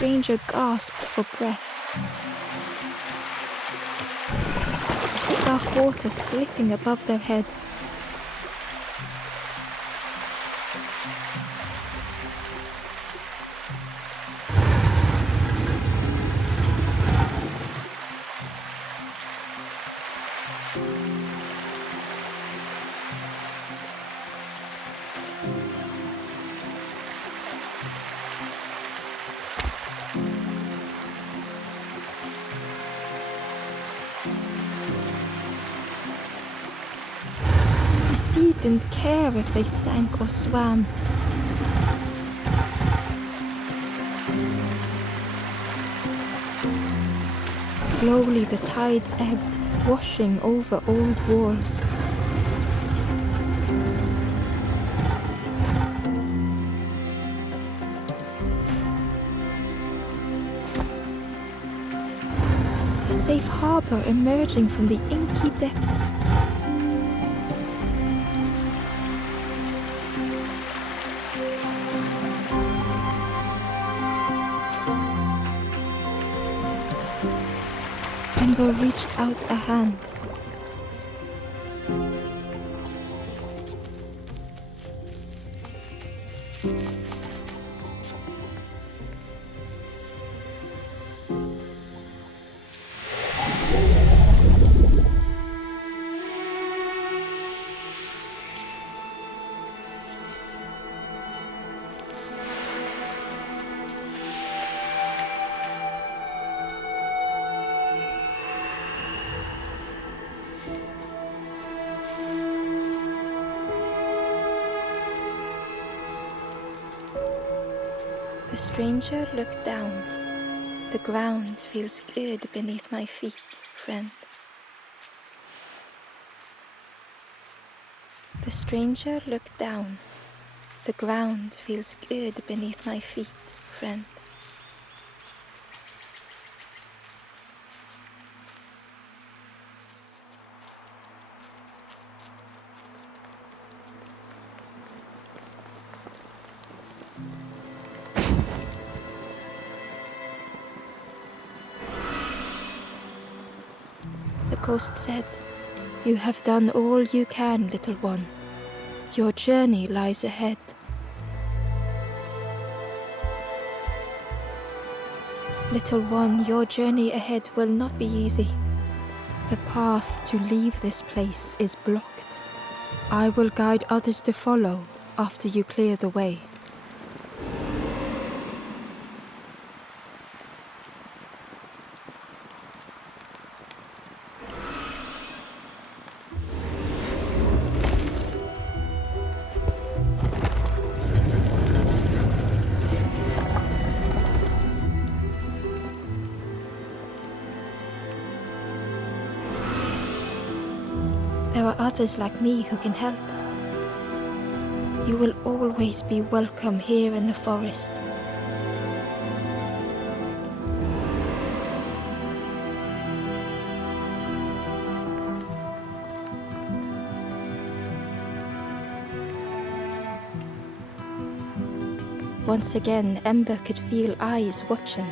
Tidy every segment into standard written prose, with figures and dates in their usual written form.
stranger gasped for breath. Dark water slipping above their head. The sea didn't care if they sank or swam. Slowly the tides ebbed, washing over old walls. A safe harbor emerging from the inky depths. Ember reached out a hand. The stranger looked down. The ground feels good beneath my feet, friend. The stranger looked down. The ground feels good beneath my feet, friend. The ghost said, "You have done all you can, little one. Your journey lies ahead." Little one, your journey ahead will not be easy. The path to leave this place is blocked. I will guide others to follow after you clear the way. There are others like me who can help. You will always be welcome here in the forest. Once again, Ember could feel eyes watching.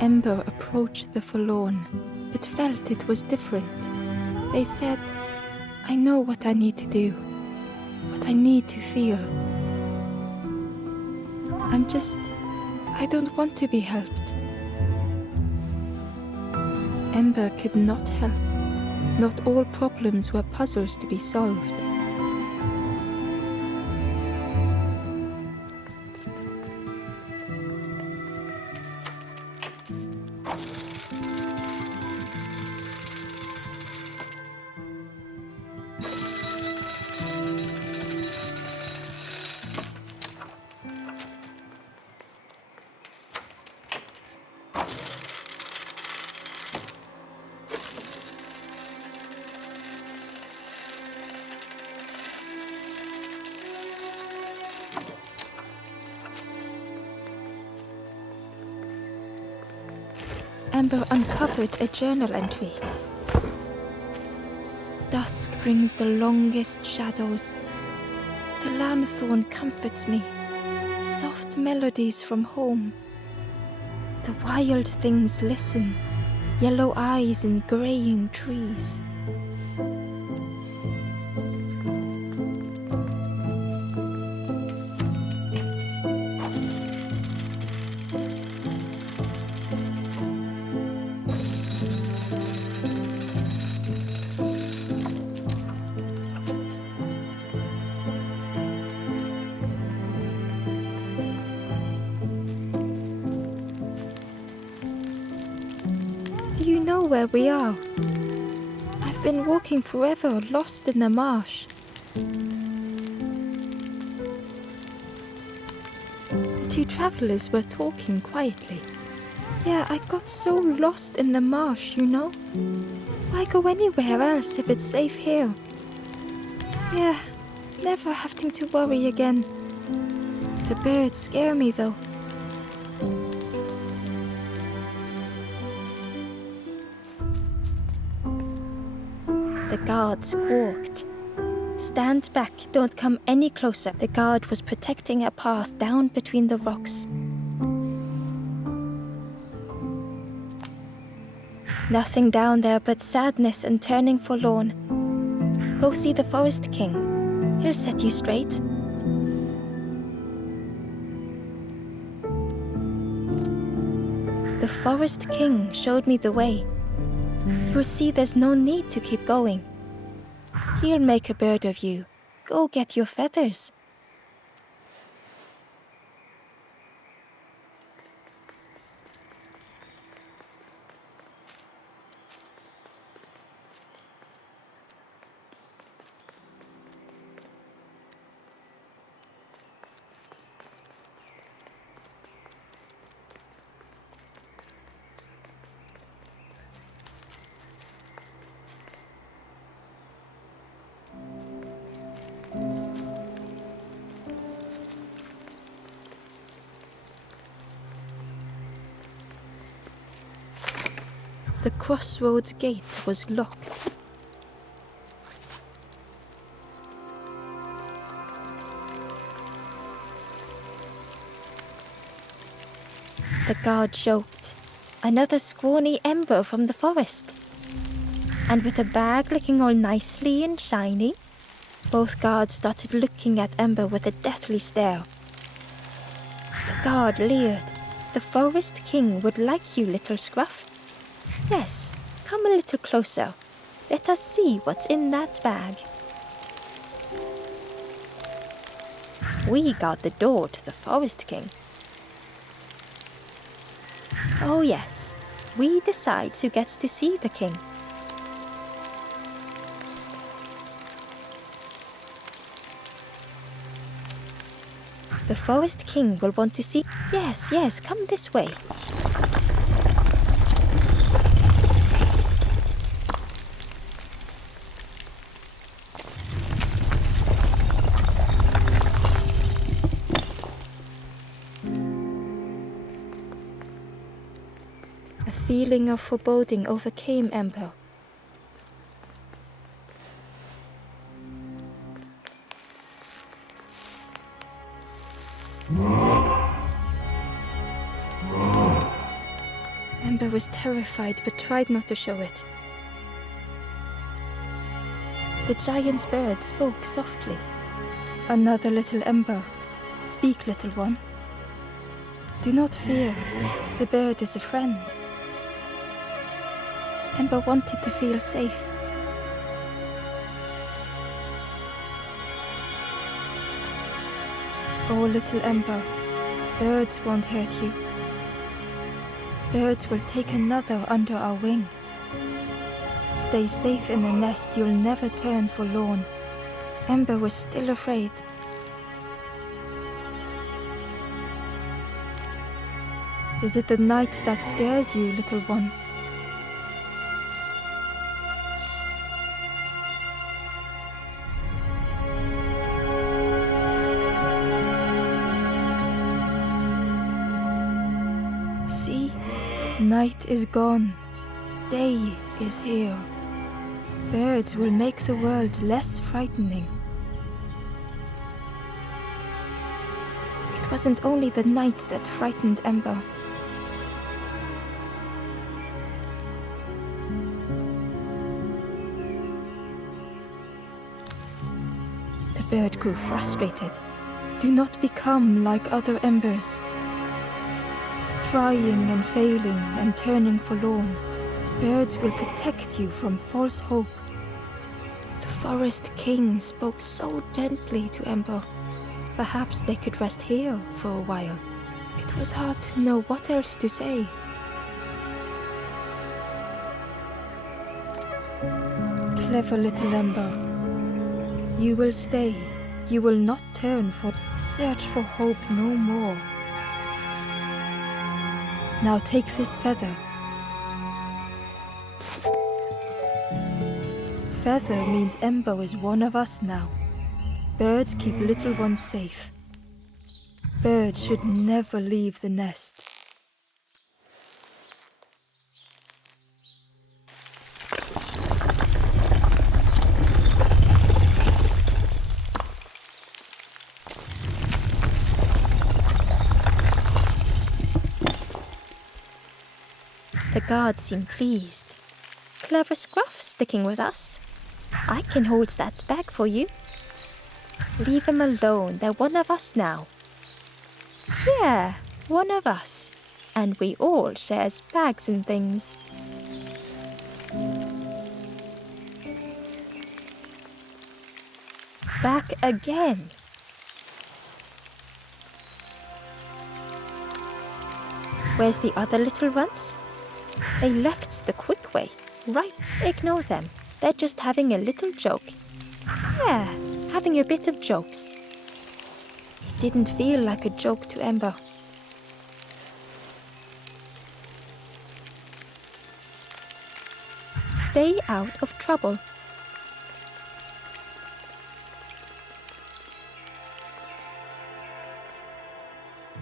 Ember approached the forlorn, but felt it was different. They said, "I know what I need to do, what I need to feel. I don't want to be helped." Ember could not help. Not all problems were puzzles to be solved. Ember uncovered a journal entry. "Dusk brings the longest shadows. The lanthorn comforts me. Soft melodies from home. The wild things listen, yellow eyes in graying trees. Do you know where we are? I've been walking forever, lost in the marsh. The two travelers were talking quietly. Yeah, I got so lost in the marsh, you know? Why go anywhere else if it's safe here? Yeah, never having to worry again. The birds scare me though. The guard squawked. Stand back, don't come any closer. The guard was protecting a path down between the rocks. Nothing down there but sadness and turning forlorn. Go see the Forest King. He'll set you straight. The Forest King showed me the way. You'll see there's no need to keep going. He'll make a bird of you. Go get your feathers. The crossroads gate was locked. The guard joked. Another scrawny ember from the forest. And with a bag looking all nicely and shiny, both guards started looking at Ember with a deathly stare. The guard leered. The Forest King would like you, little scruff. Yes, come a little closer. Let us see what's in that bag. We guard the door to the Forest King. Oh yes, we decide who gets to see the king. The Forest King will want to see... Yes, come this way. A feeling of foreboding overcame Ember. Ember was terrified but tried not to show it. The giant bird spoke softly. Another little Ember. Speak, little one. Do not fear. The bird is a friend. Ember wanted to feel safe. Oh, little Ember, birds won't hurt you. Birds will take another under our wing. Stay safe in the nest, you'll never turn forlorn. Ember was still afraid. Is it the night that scares you, little one? See, night is gone. Day is here. Birds will make the world less frightening. It wasn't only the night that frightened Ember. The bird grew frustrated. Do not become like other embers. Trying and failing and turning forlorn, birds will protect you from false hope. The Forest King spoke so gently to Ember. Perhaps they could rest here for a while. It was hard to know what else to say. Clever little Ember. You will stay. You will not turn for search for hope no more. Now take this feather. Feather means Ember is one of us now. Birds keep little ones safe. Birds should never leave the nest. The guards seem pleased. Clever Scruff sticking with us. I can hold that bag for you. Leave him alone, they're one of us now. Yeah, one of us. And we all shares bags and things. Back again. Where's the other little ones? They left the quick way. Right, ignore them. They're just having a little joke. Yeah, having a bit of jokes. It didn't feel like a joke to Ember. Stay out of trouble.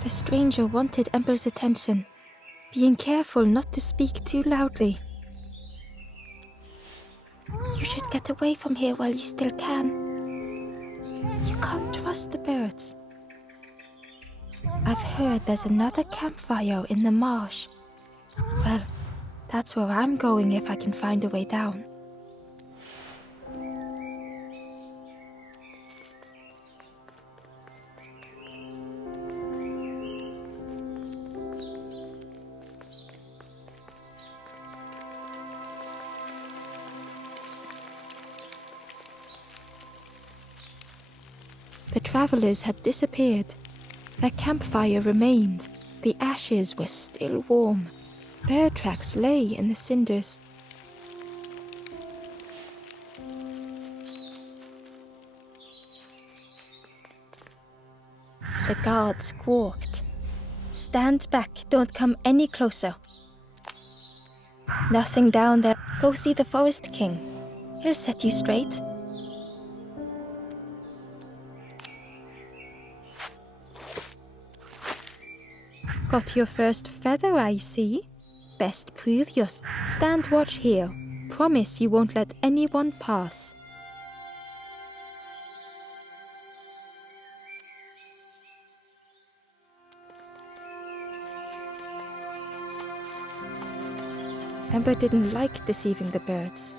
The stranger wanted Ember's attention, being careful not to speak too loudly. You should get away from here while you still can. You can't trust the birds. I've heard there's another campfire in the marsh. Well, that's where I'm going if I can find a way down. The travelers had disappeared. Their campfire remained. The ashes were still warm. Bird tracks lay in the cinders. The guard squawked. Stand back, don't come any closer. Nothing down there. Go see the Forest King. He'll set you straight. Got your first feather, I see. Best prove your stand watch here. Promise you won't let anyone pass. Ember didn't like deceiving the birds.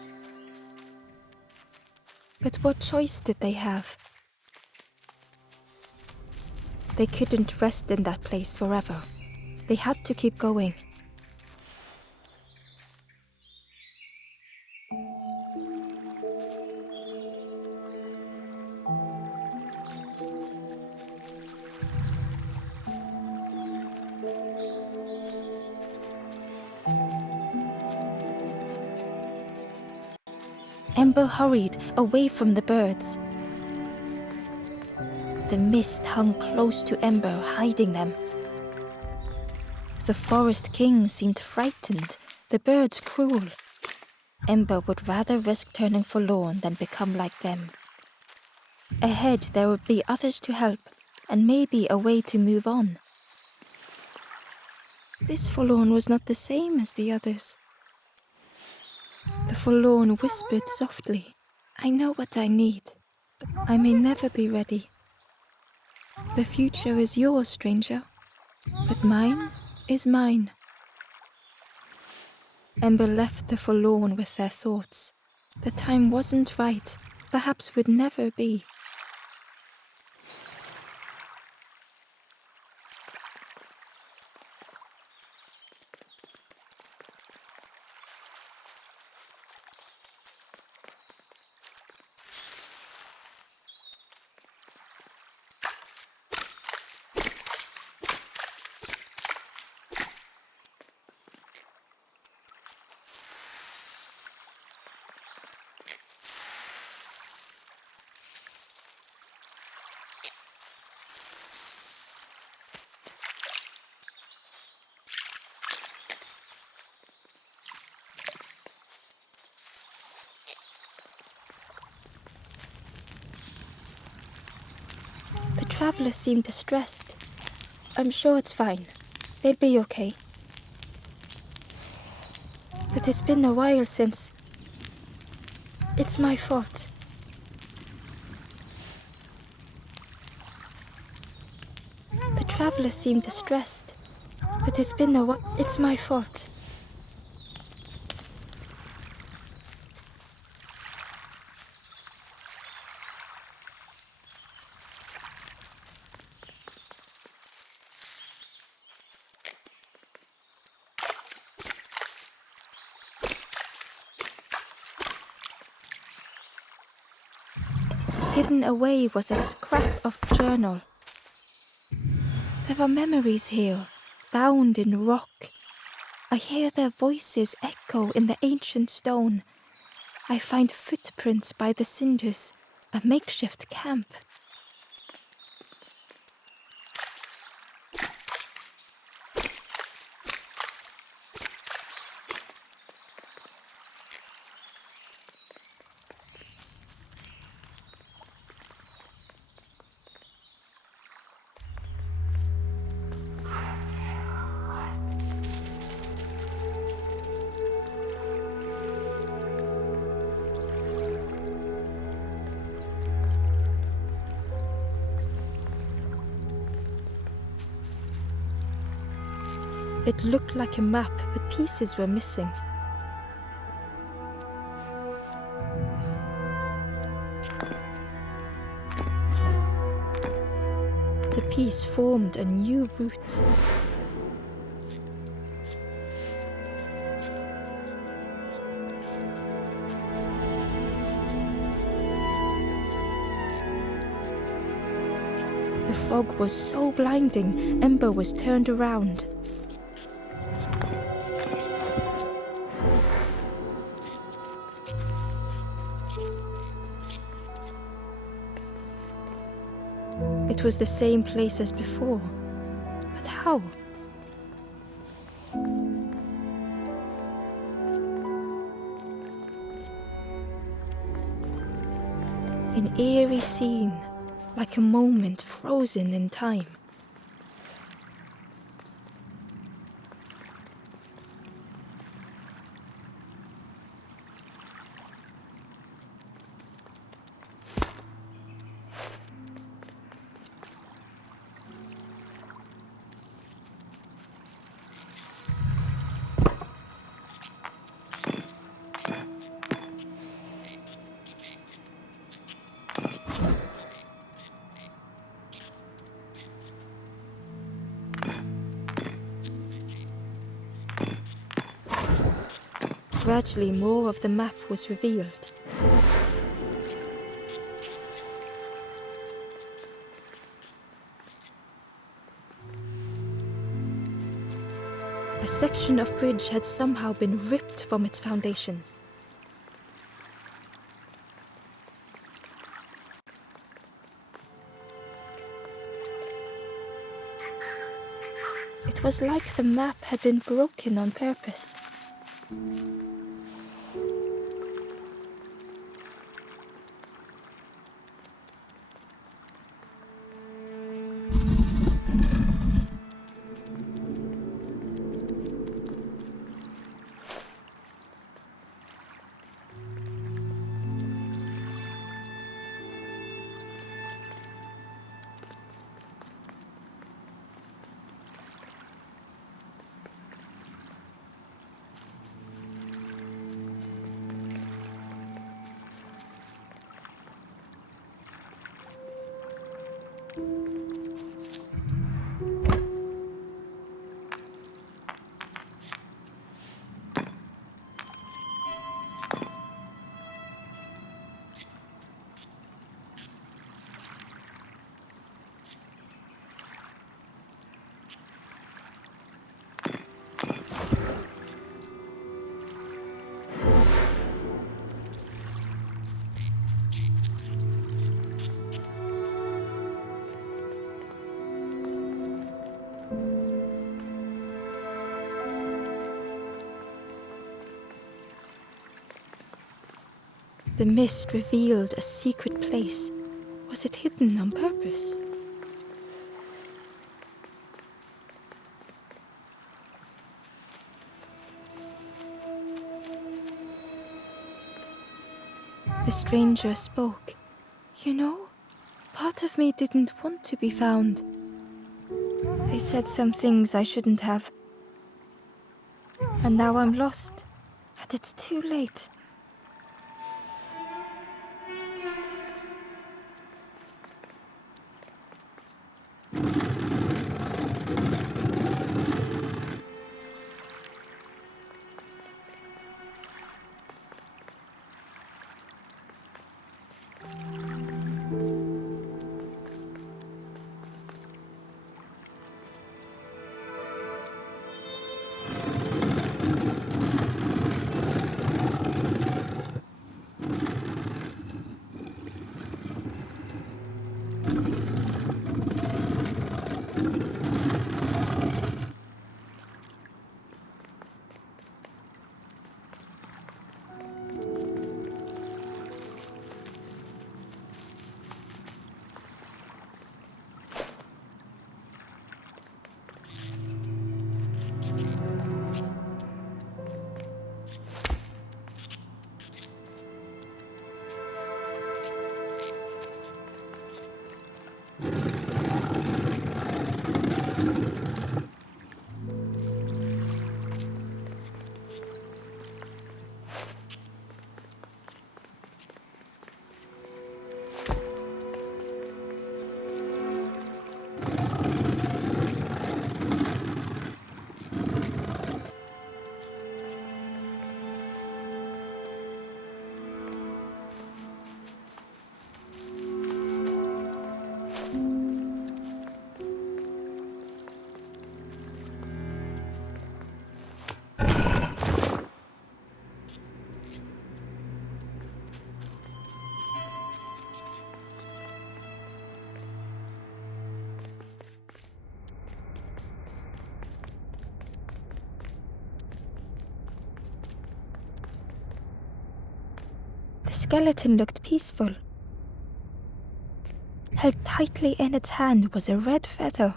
But what choice did they have? They couldn't rest in that place forever. They had to keep going. Ember hurried away from the birds. The mist hung close to Ember, hiding them. The Forest King seemed frightened, the birds cruel. Ember would rather risk turning forlorn than become like them. Ahead there would be others to help, and maybe a way to move on. This forlorn was not the same as the others. The forlorn whispered softly, I know what I need, but I may never be ready. The future is yours, stranger, but mine is mine. Ember left the forlorn with their thoughts. The time wasn't right, perhaps would never be. The travelers seem distressed. I'm sure it's fine. They'll be okay. But it's been a while since... It's my fault. The travelers seem distressed. But it's been a while... It's my fault. Hidden away was a scrap of journal. There are memories here, bound in rock. I hear their voices echo in the ancient stone. I find footprints by the cinders, a makeshift camp. It looked like a map, but pieces were missing. The piece formed a new route. The fog was so blinding, Ember was turned around. It was the same place as before. But how? An eerie scene, like a moment frozen in time. Gradually, more of the map was revealed. A section of bridge had somehow been ripped from its foundations. It was like the map had been broken on purpose. The mist revealed a secret place. Was it hidden on purpose? The stranger spoke. You know, part of me didn't want to be found. I said some things I shouldn't have. And now I'm lost, and it's too late. The skeleton looked peaceful. Held tightly in its hand was a red feather.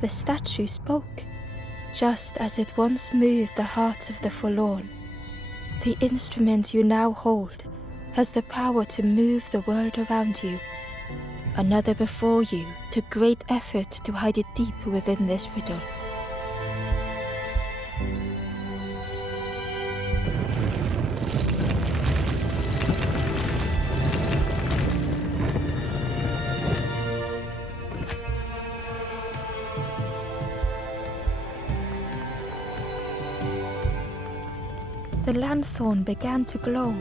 The statue spoke, just as it once moved the hearts of the forlorn. The instrument you now hold has the power to move the world around you. Another before you took great effort to hide it deep within this riddle. The lanthorn began to glow.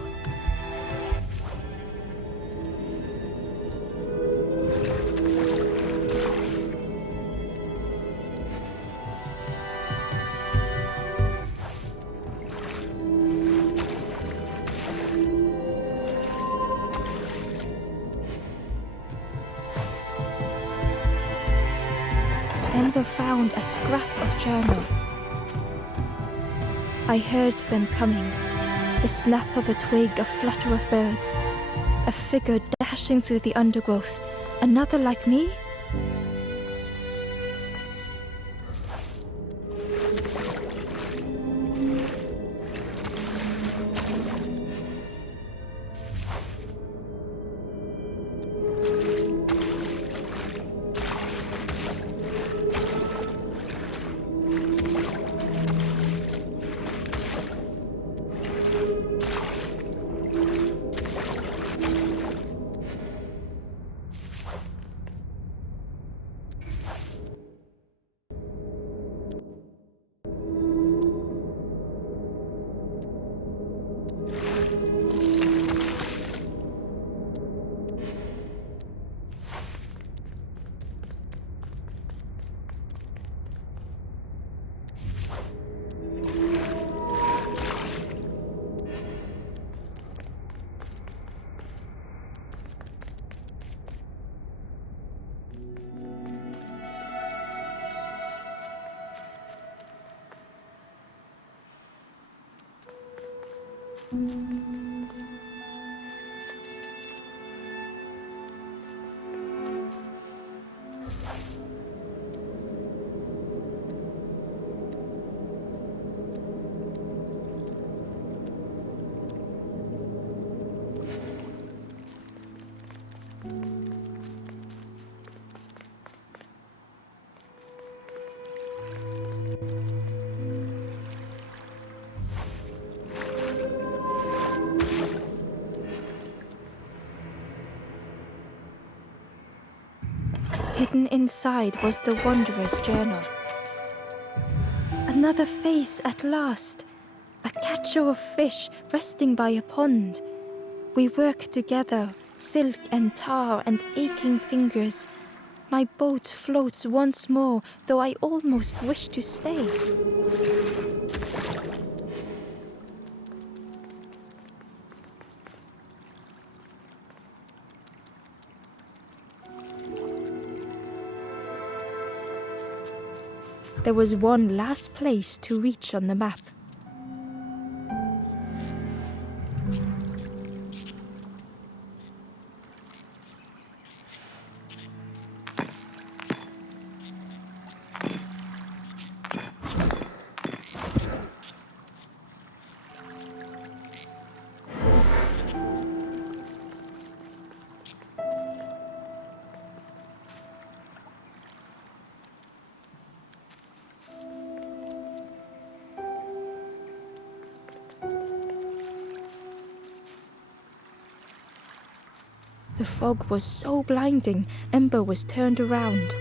Ember found a scrap of journal. I heard them coming, the snap of a twig, a flutter of birds, a figure dashing through the undergrowth, another like me? Hidden inside was the Wanderer's journal. Another face at last. A catcher of fish resting by a pond. We work together, silk and tar and aching fingers. My boat floats once more, though I almost wish to stay. There was one last place to reach on the map. The fog was so blinding, Ember was turned around.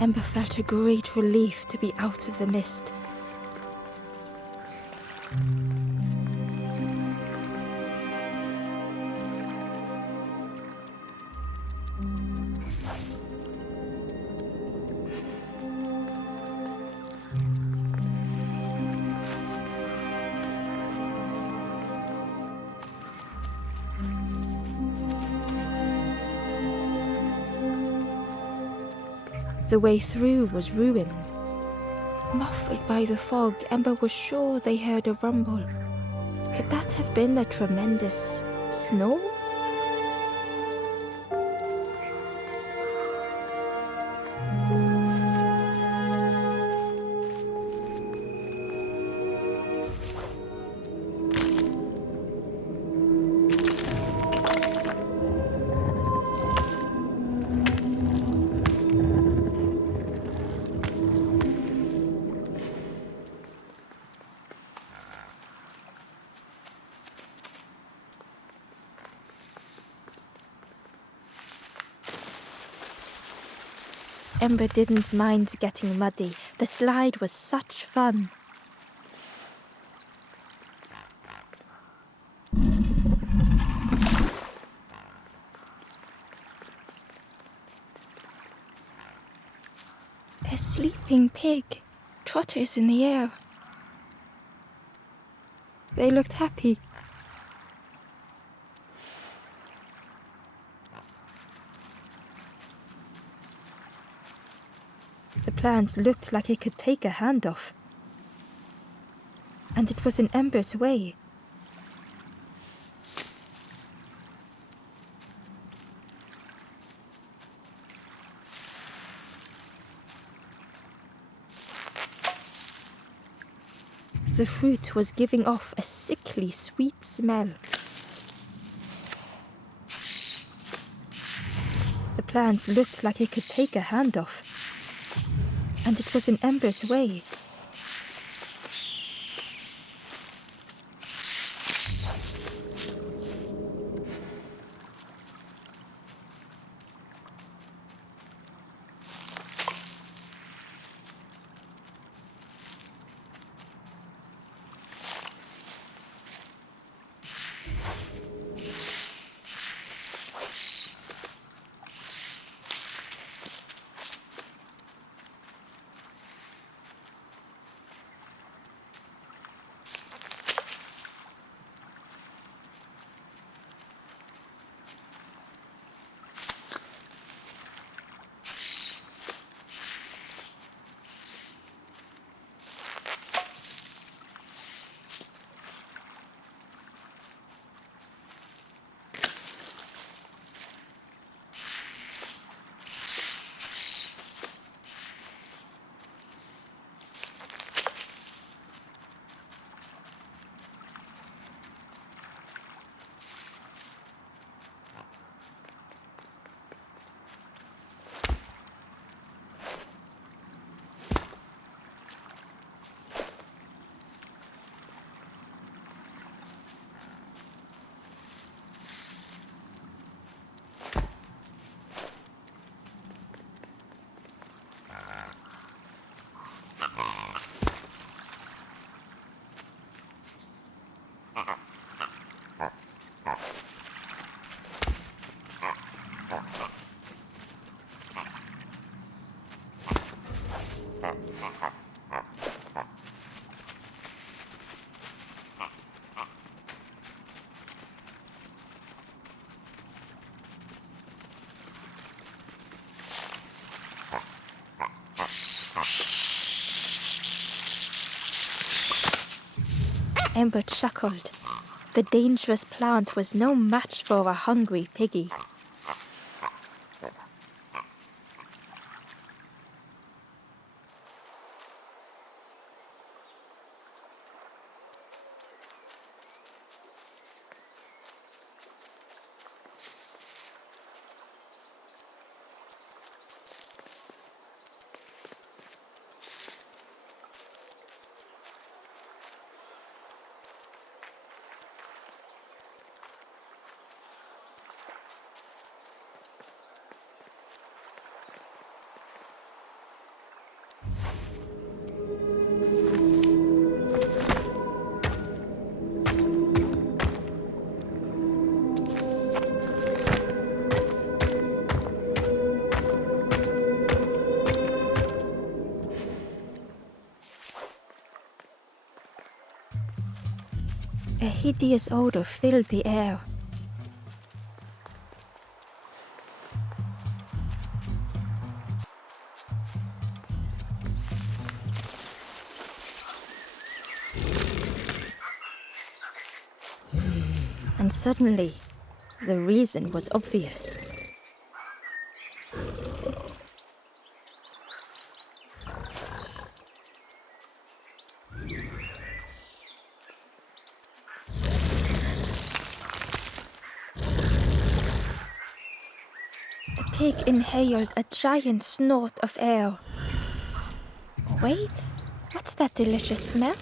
Ember felt a great relief to be out of the mist. The way through was ruined. Muffled by the fog, Ember was sure they heard a rumble. Could that have been a tremendous snow? Ember didn't mind getting muddy. The slide was such fun. A sleeping pig, trotters in the air. They looked happy. The plant looked like it could take a hand off. And it was in Ember's way. The fruit was giving off a sickly sweet smell. The plant looked like it could take a hand off. And it was in Ember's way. Ember chuckled. The dangerous plant was no match for a hungry piggy. A hideous odor filled the air. And suddenly, the reason was obvious. The pig inhaled a giant snort of air. Wait, what's that delicious smell?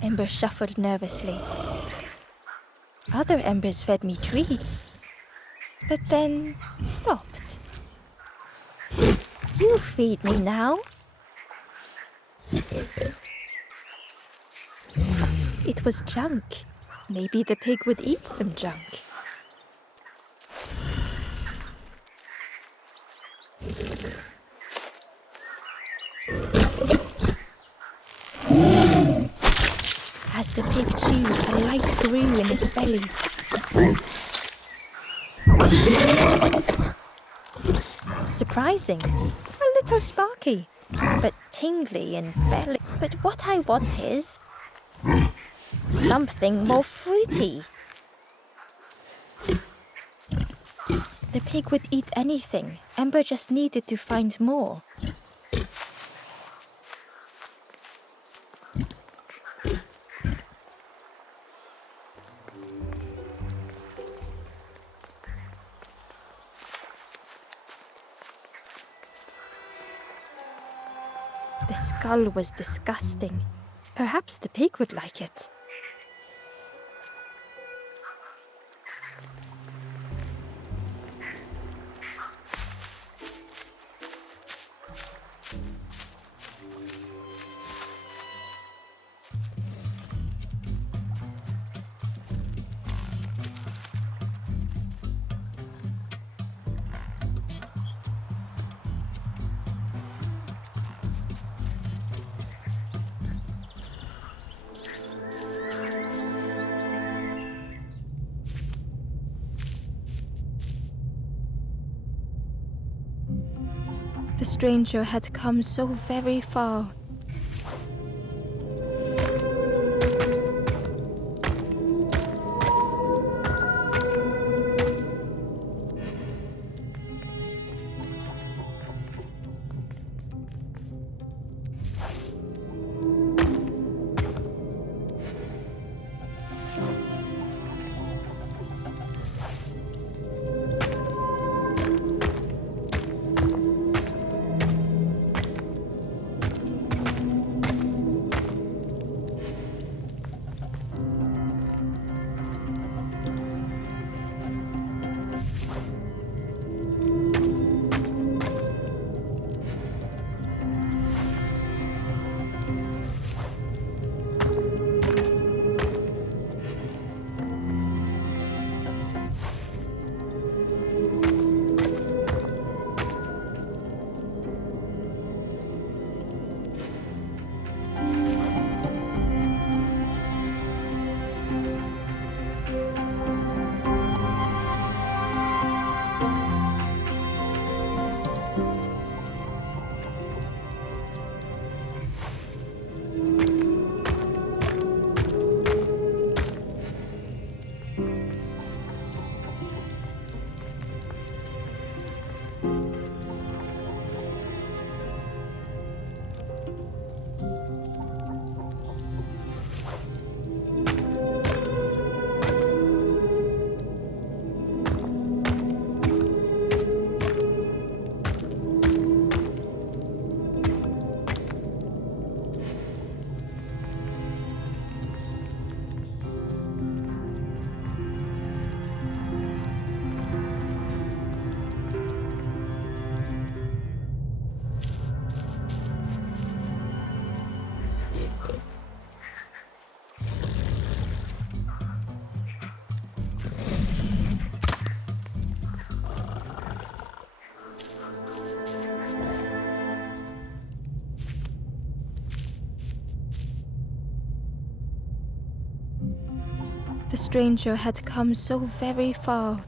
Ember shuffled nervously. Other embers fed me treats, but then stopped. You feed me now. It was junk. Maybe the pig would eat some junk. As the pig chewed, a light grew in its belly. Surprising. A little sparky, but tingly in belly. But what I want is something more fruity. The pig would eat anything. Ember just needed to find more. The skull was disgusting. Perhaps the pig would like it. The stranger had come so very far. The stranger had come so very far.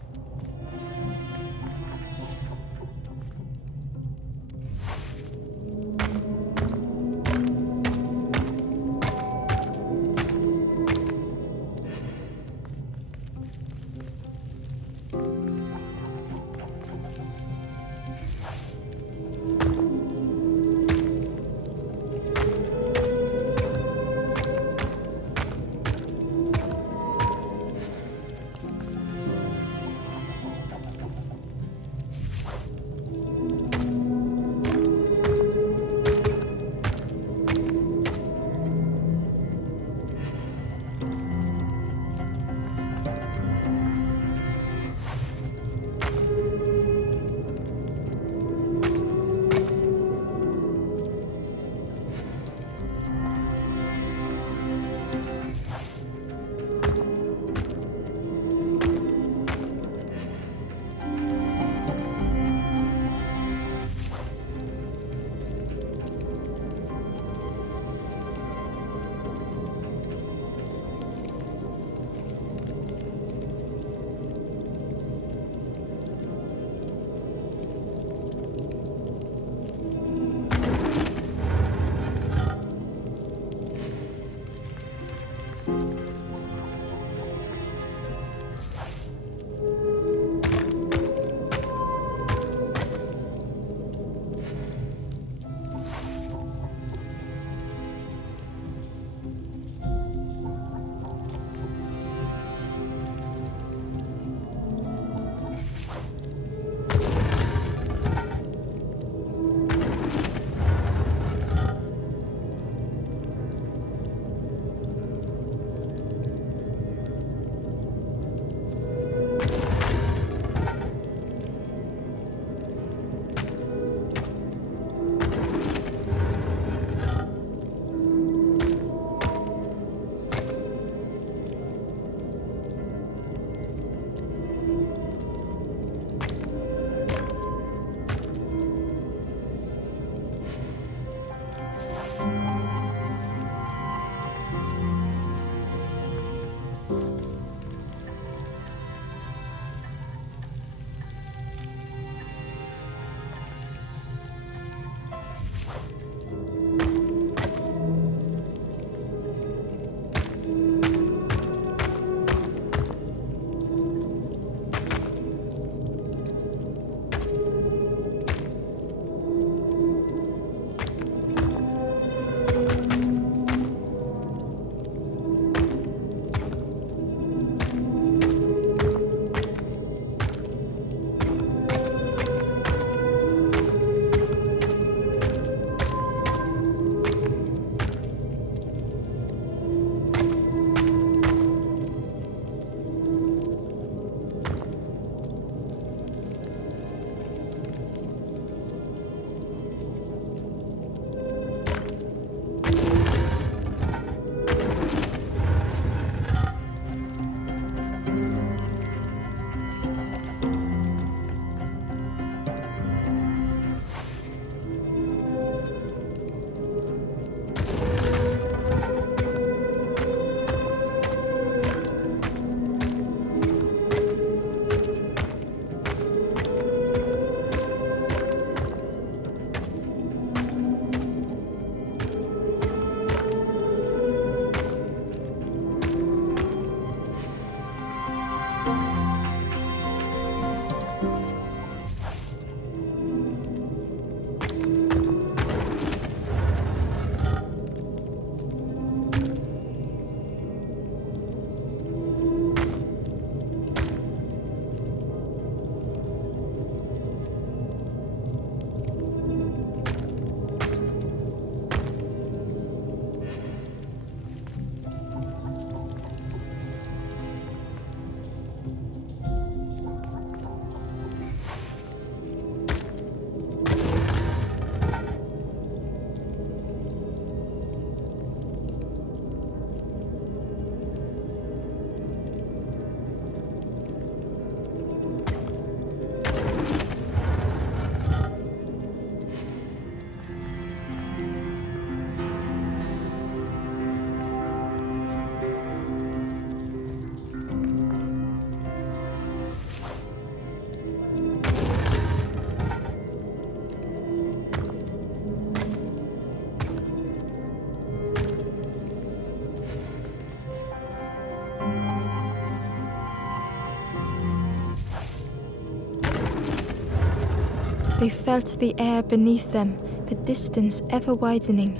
They felt the air beneath them, the distance ever widening.